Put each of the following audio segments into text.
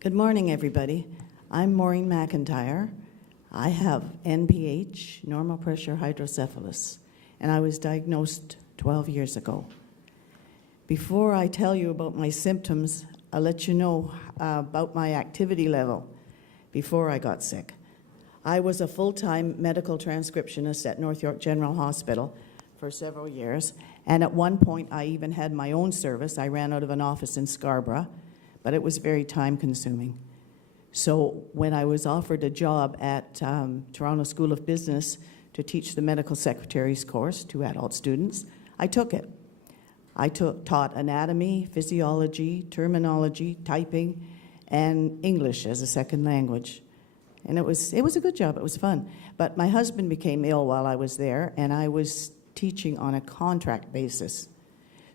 Good morning, everybody. I'm Maureen McIntyre. I have NPH, normal pressure hydrocephalus, and I was diagnosed 12 years ago. Before I tell you about my symptoms, I'll let you know about my activity level before I got sick. I was a full-time medical transcriptionist at North York General Hospital for several years, and at one point I even had my own service. I ran out of an office in Scarborough, but it was very time-consuming. So when I was offered a job at Toronto School of Business to teach the medical secretary's course to adult students, I took it. I taught anatomy, physiology, terminology, typing, and English as a second language. And it was a good job, it was fun. But my husband became ill while I was there, and I was teaching on a contract basis.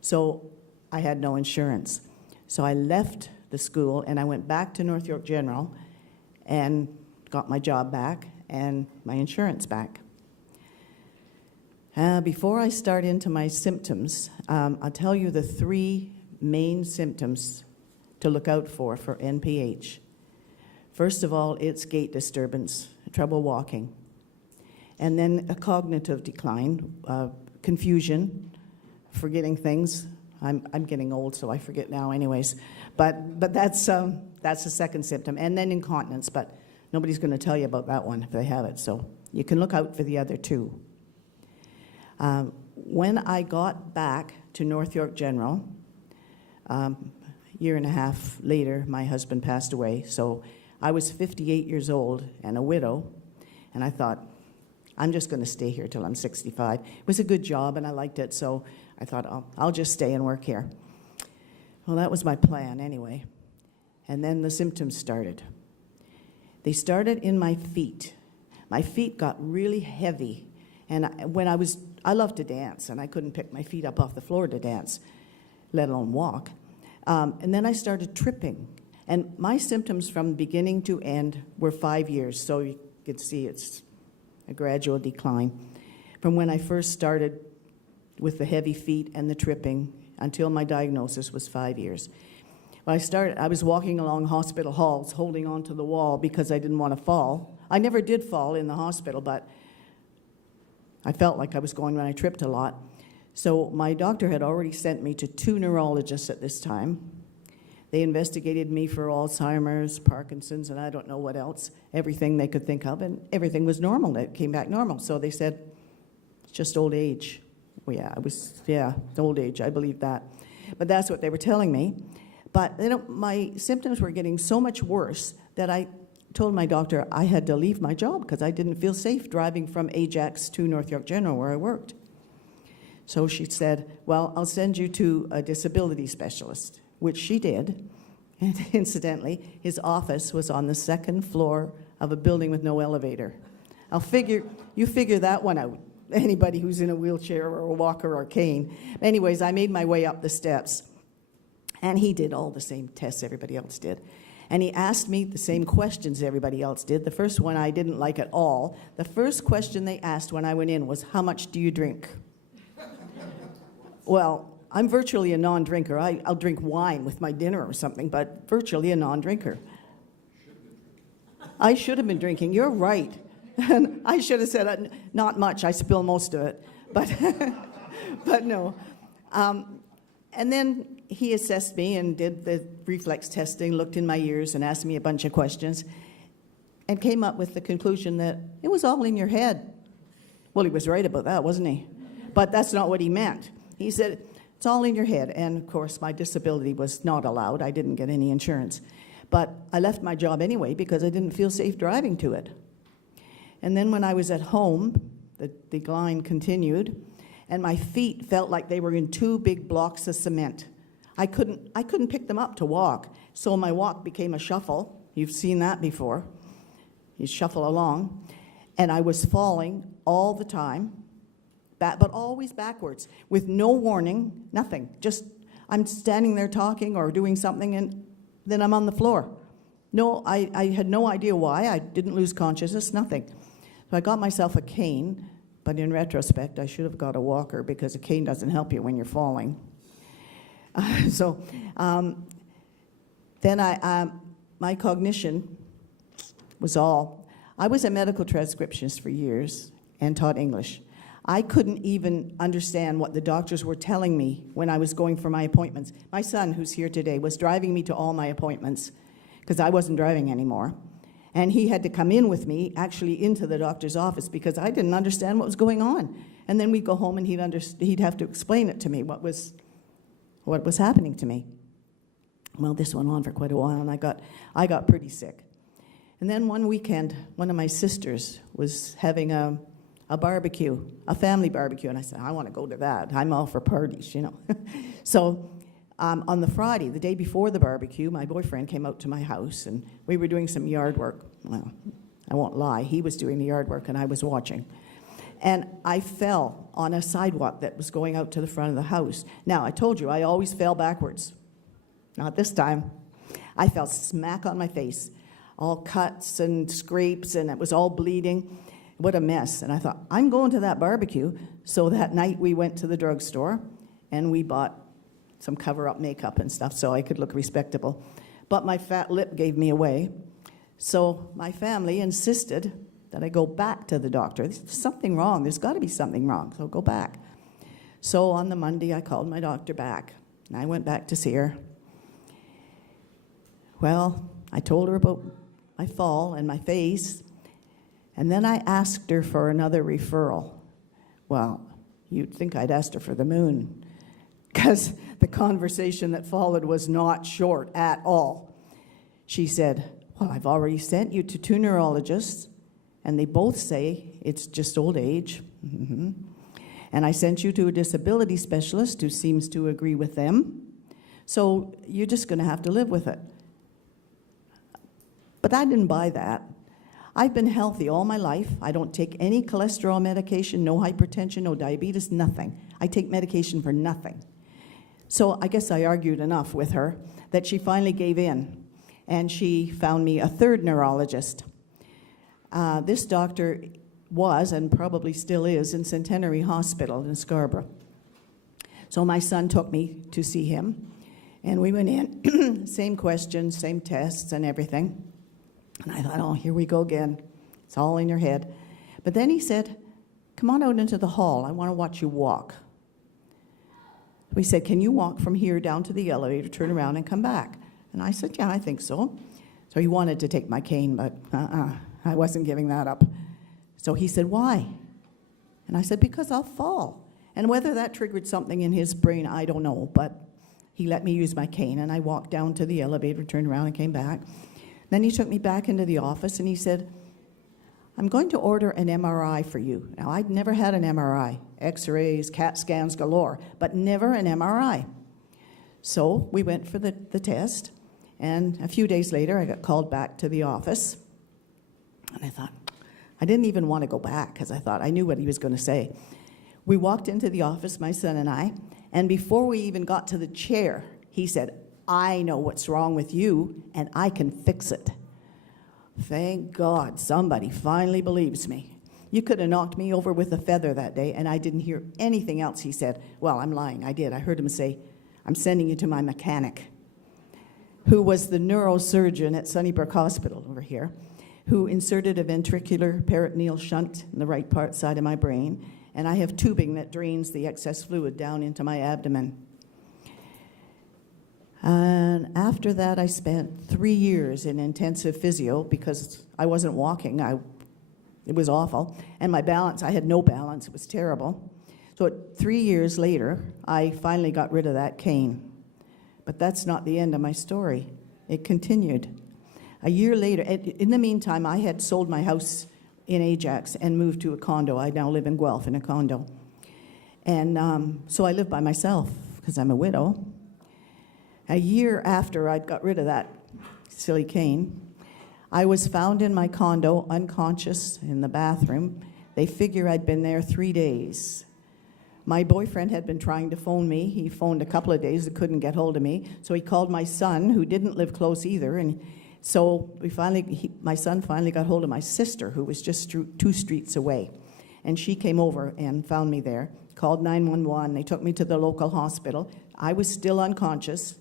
So I had no insurance. So I left the school and I went back to North York General and got my job back and my insurance back. Before I start into my symptoms, I'll tell you the three main symptoms to look out for NPH. First of all, it's gait disturbance, trouble walking. And then a cognitive decline, confusion, forgetting things. I'm getting old, so I forget now anyways. But that's the second symptom. And then incontinence, but nobody's going to tell you about that one if they have it. So you can look out for the other two. When I got back to North York General, year and a half later, my husband passed away. So I was 58 years old and a widow, and I thought, I'm just going to stay here till I'm 65. It was a good job, and I liked it, so I thought, I'll just stay and work here. Well, that was my plan anyway. And then the symptoms started. They started in my feet. My feet got really heavy, and I loved to dance, and I couldn't pick my feet up off the floor to dance, let alone walk. And then I started tripping. And my symptoms from beginning to end were 5 years, so you can see it's a gradual decline. From when I first started with the heavy feet and the tripping until my diagnosis was 5 years. When I started, I was walking along hospital halls holding onto the wall because I didn't want to fall. I never did fall in the hospital, but I felt like I was going when I tripped a lot. So my doctor had already sent me to 2 neurologists at this time. They investigated me for Alzheimer's, Parkinson's, and I don't know what else, everything they could think of, and everything was normal. It came back normal. So they said, it's just old age. Well, it's old age, I believe that. But that's what they were telling me. But my symptoms were getting so much worse that I told my doctor I had to leave my job because I didn't feel safe driving from Ajax to North York General where I worked. So she said, well, I'll send you to a disability specialist, which she did. And incidentally, his office was on the second floor of a building with no elevator. You figure that one out, anybody who's in a wheelchair or a walker or cane. Anyways, I made my way up the steps, and he did all the same tests everybody else did. And he asked me the same questions everybody else did. The first one I didn't like at all. The first question they asked when I went in was, how much do you drink? Well, I'm virtually a non-drinker. I'll drink wine with my dinner or something, but virtually a non-drinker. I should have been drinking. You're right. And I should have said, not much. I spill most of it. But, but no. And then he assessed me and did the reflex testing, looked in my ears and asked me a bunch of questions, and came up with the conclusion that it was all in your head. Well, he was right about that, wasn't he? But that's not what he meant. He said, it's all in your head. And of course, my disability was not allowed. I didn't get any insurance. But I left my job anyway because I didn't feel safe driving to it. And then when I was at home, the decline continued, and my feet felt like they were in 2 big blocks of cement. I couldn't pick them up to walk, so my walk became a shuffle. You've seen that before. You shuffle along, and I was falling all the time, but always backwards, with no warning, nothing. Just I'm standing there talking or doing something, and then I'm on the floor. No, I had no idea why. I didn't lose consciousness, nothing. So I got myself a cane, but in retrospect, I should have got a walker because a cane doesn't help you when you're falling. Then my cognition was all, I was a medical transcriptionist for years and taught English. I couldn't even understand what the doctors were telling me when I was going for my appointments. My son, who's here today, was driving me to all my appointments because I wasn't driving anymore. And he had to come in with me, actually into the doctor's office, because I didn't understand what was going on. And then we'd go home and he'd have to explain it to me, what was happening to me. Well, this went on for quite a while, and I got pretty sick. And then one weekend, one of my sisters was having a barbecue, a family barbecue, and I said, I want to go to that. I'm all for parties, you know. So on the Friday, the day before the barbecue, my boyfriend came out to my house, and we were doing some yard work. Well, I won't lie, he was doing the yard work, and I was watching. And I fell on a sidewalk that was going out to the front of the house. Now, I told you, I always fell backwards. Not this time. I fell smack on my face, all cuts and scrapes, and it was all bleeding. What a mess. And I thought, I'm going to that barbecue. So that night we went to the drugstore and we bought some cover-up makeup and stuff so I could look respectable. But my fat lip gave me away. So my family insisted that I go back to the doctor. There's something wrong. There's got to be something wrong. So go back. So on the Monday, I called my doctor back. And I went back to see her. Well, I told her about my fall and my face. And then I asked her for another referral. Well, you'd think I'd asked her for the moon, because the conversation that followed was not short at all. She said, well, I've already sent you to 2 neurologists, and they both say it's just old age. Mm-hmm. And I sent you to a disability specialist who seems to agree with them. So you're just going to have to live with it. But I didn't buy that. I've been healthy all my life. I don't take any cholesterol medication, no hypertension, no diabetes, nothing. I take medication for nothing. So I guess I argued enough with her that she finally gave in, and she found me a 3rd neurologist. This doctor was, and probably still is, in Centenary Hospital in Scarborough. So my son took me to see him, and we went in, same questions, same tests and everything. And I thought, oh, here we go again. It's all in your head. But then he said, come on out into the hall. I want to watch you walk. We said, can you walk from here down to the elevator, turn around, and come back? And I said, yeah, I think so. So he wanted to take my cane, but I wasn't giving that up. So he said, why? And I said, because I'll fall. And whether that triggered something in his brain, I don't know. But he let me use my cane, and I walked down to the elevator, turned around, and came back. Then he took me back into the office, and he said, I'm going to order an MRI for you. Now, I'd never had an MRI, X-rays, CAT scans galore, but never an MRI. So we went for the test, and a few days later, I got called back to the office. And I thought, I didn't even want to go back, because I thought I knew what he was going to say. We walked into the office, my son and I, and before we even got to the chair, he said, I know what's wrong with you, and I can fix it. Thank God somebody finally believes me. You could have knocked me over with a feather that day, and I didn't hear anything else he said. Well, I'm lying. I did. I heard him say, I'm sending you to my mechanic, who was the neurosurgeon at Sunnybrook Hospital over here, who inserted a ventricular peritoneal shunt in the right part side of my brain, and I have tubing that drains the excess fluid down into my abdomen. And after that, I spent 3 years in intensive physio because I wasn't walking. It was awful. And my balance, I had no balance. It was terrible. So 3 years later, I finally got rid of that cane. But that's not the end of my story. It continued. A year later, in the meantime, I had sold my house in Ajax and moved to a condo. I now live in Guelph in a condo. And so I live by myself because I'm a widow. A year after I'd got rid of that silly cane, I was found in my condo, unconscious, in the bathroom. They figure I'd been there 3 days. My boyfriend had been trying to phone me. He phoned a couple of days and couldn't get hold of me. So he called my son, who didn't live close either. And so my son finally got hold of my sister, who was just 2 streets away. And she came over and found me there, called 911. They took me to the local hospital. I was still unconscious.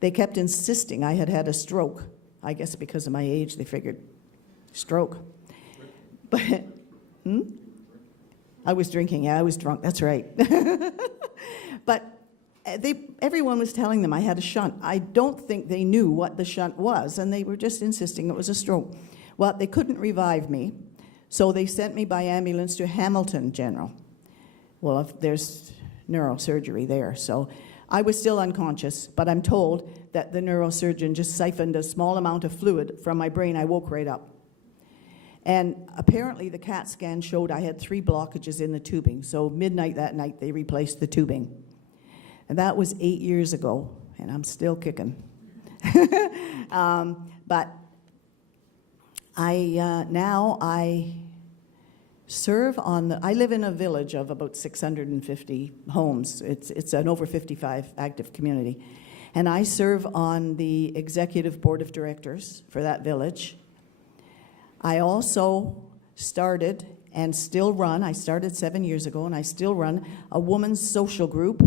They kept insisting I had had a stroke. I guess because of my age, they figured stroke. But I was drinking, yeah, I was drunk, that's right. But everyone was telling them I had a shunt. I don't think they knew what the shunt was, and they were just insisting it was a stroke. Well, they couldn't revive me, so they sent me by ambulance to Hamilton General. Well, if there's neurosurgery there, so I was still unconscious, but I'm told that the neurosurgeon just siphoned a small amount of fluid from my brain. I woke right up. And apparently the CAT scan showed I had 3 blockages in the tubing, so midnight that night they replaced the tubing. And that was 8 years ago, and I'm still kicking. But I serve on I live in a village of about 650 homes. It's an over 55 active community. And I serve on the executive board of directors for that village. I also started and still run, I started 7 years ago, and I still run a women's social group.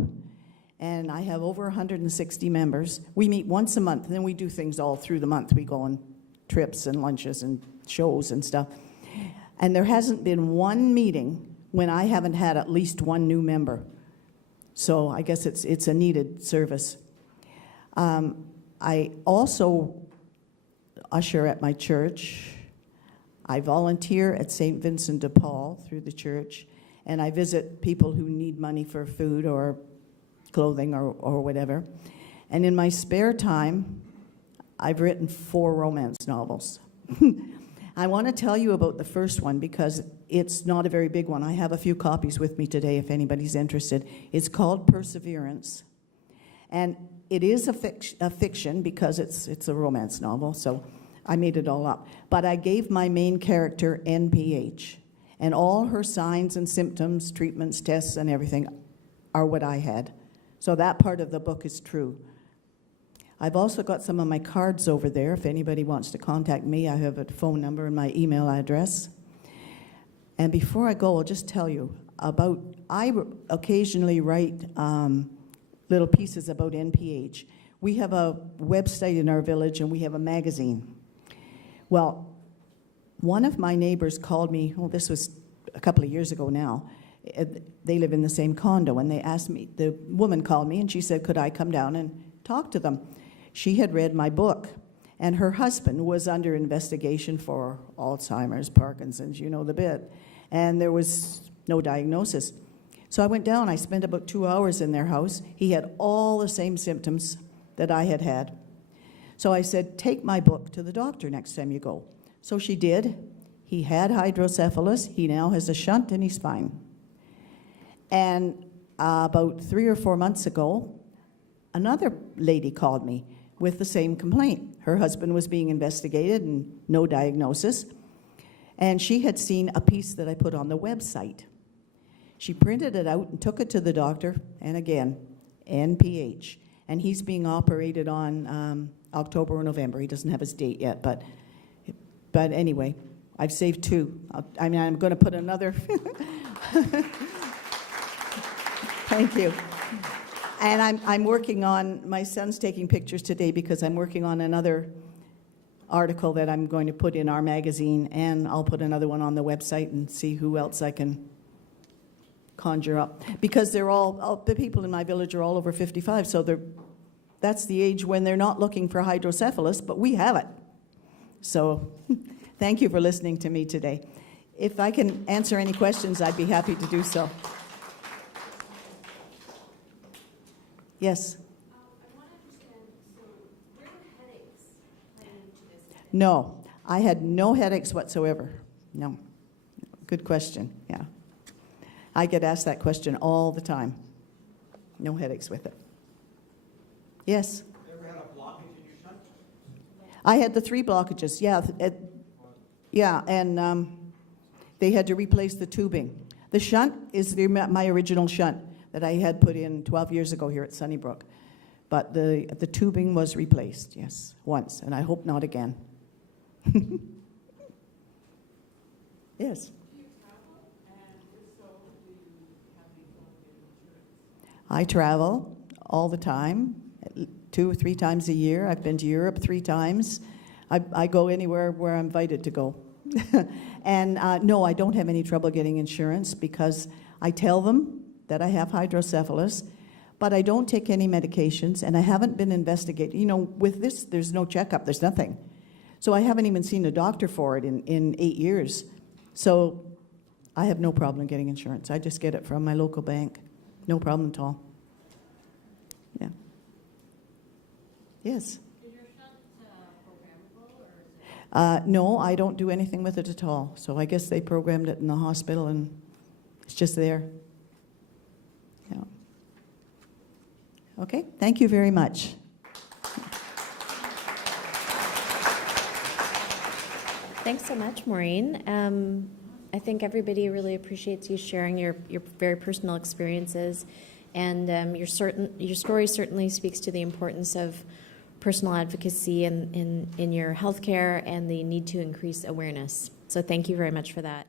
And I have over 160 members. We meet once a month, and then we do things all through the month. We go on trips and lunches and shows and stuff. And there hasn't been one meeting when I haven't had at least one new member. So I guess it's a needed service. I also usher at my church. I volunteer at St. Vincent de Paul through the church, and I visit people who need money for food or clothing or whatever. And in my spare time, I've written 4 romance novels. I want to tell you about the first one because it's not a very big one. I have a few copies with me today if anybody's interested. It's called Perseverance. And it is a fiction because it's a romance novel, so I made it all up. But I gave my main character NPH, and all her signs and symptoms, treatments, tests, and everything are what I had. So that part of the book is true. I've also got some of my cards over there. If anybody wants to contact me, I have a phone number and my email address. And before I go, I'll just tell you about, I occasionally write little pieces about NPH. We have a website in our village and we have a magazine. Well, one of my neighbors called me, this was a couple of years ago now. They live in the same condo, and they asked me, the woman called me and she said, could I come down and talk to them? She had read my book, and her husband was under investigation for Alzheimer's, Parkinson's, you know the bit, and there was no diagnosis. So I went down, I spent about 2 hours in their house. He had all the same symptoms that I had had. So I said, take my book to the doctor next time you go. So she did. He had hydrocephalus, he now has a shunt, and he's fine. And about 3 or 4 months ago, another lady called me with the same complaint. Her husband was being investigated and no diagnosis. And she had seen a piece that I put on the website. She printed it out and took it to the doctor, and again, NPH. And he's being operated on October or November. He doesn't have his date yet, but anyway, I've saved 2. I'm going to put another. Thank you. And I'm working on, my son's taking pictures today because I'm working on another article that I'm going to put in our magazine, and I'll put another one on the website and see who else I can conjure up. Because they're all the people in my village are all over 55, so that's the age when they're not looking for hydrocephalus, but we have it. So thank you for listening to me today. If I can answer any questions, I'd be happy to do so. Yes? I want to understand, so were there headaches heading into this? No, I had no headaches whatsoever. No. Good question, yeah. I get asked that question all the time. No headaches with it. Yes? You ever had a blockage in your shunt? I had the 3 blockages, yeah, and they had to replace the tubing. The shunt is my original shunt that I had put in 12 years ago here at Sunnybrook. But the tubing was replaced, yes, once, and I hope not again. Yes? Do you travel? And if so, do you have any form of insurance? I travel all the time, 2 or 3 times a year. I've been to Europe 3 times. I go anywhere where I'm invited to go. And no, I don't have any trouble getting insurance because I tell them that I have hydrocephalus, but I don't take any medications, and I haven't been investigated. You know, with this, there's no checkup, there's nothing. So I haven't even seen a doctor for it in 8 years. So I have no problem getting insurance. I just get it from my local bank. No problem at all. Yeah. Yes? Is your shunt programmable, or is it? No, I don't do anything with it at all. So I guess they programmed it in the hospital and it's just there. Yeah. Okay, thank you very much. Thanks so much, Maureen. I think everybody really appreciates you sharing your very personal experiences, and your story certainly speaks to the importance of personal advocacy in your healthcare and the need to increase awareness. So thank you very much for that.